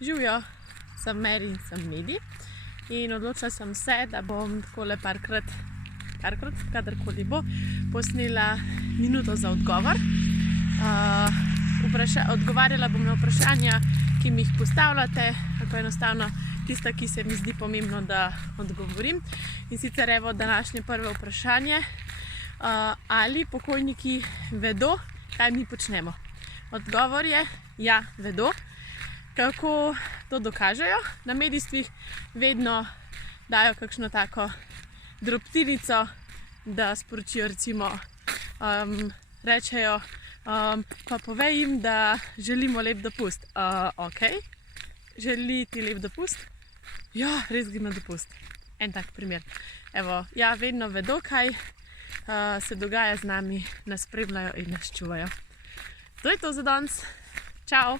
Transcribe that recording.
Živijo, sem Meri in sem Medi in odločila sem se, da bom takole parkrat, kadarkoli bo, posnela minuto za odgovor. Odgovarjala bom na vprašanja, ki mi jih postavljate, ali pa enostavno tista, ki se mi zdi pomembno, da odgovorim. In sicer evo današnje prvo vprašanje, ali pokojniki vedo, kaj mi počnemo? Odgovor je, ja, vedo. Kako to dokažejo? Na medijstvih vedno dajo kakšno tako drobtinico, da sporočijo, recimo, rečejo, pa povej jim, da želimo lep dopust. Ok, želi ti lep dopust? Ja, res grem na dopust. En tak primer. Evo, ja, vedno vedo, kaj se dogaja z nami, nas spremljajo in nas čuvajo. To je to za danes. Čau!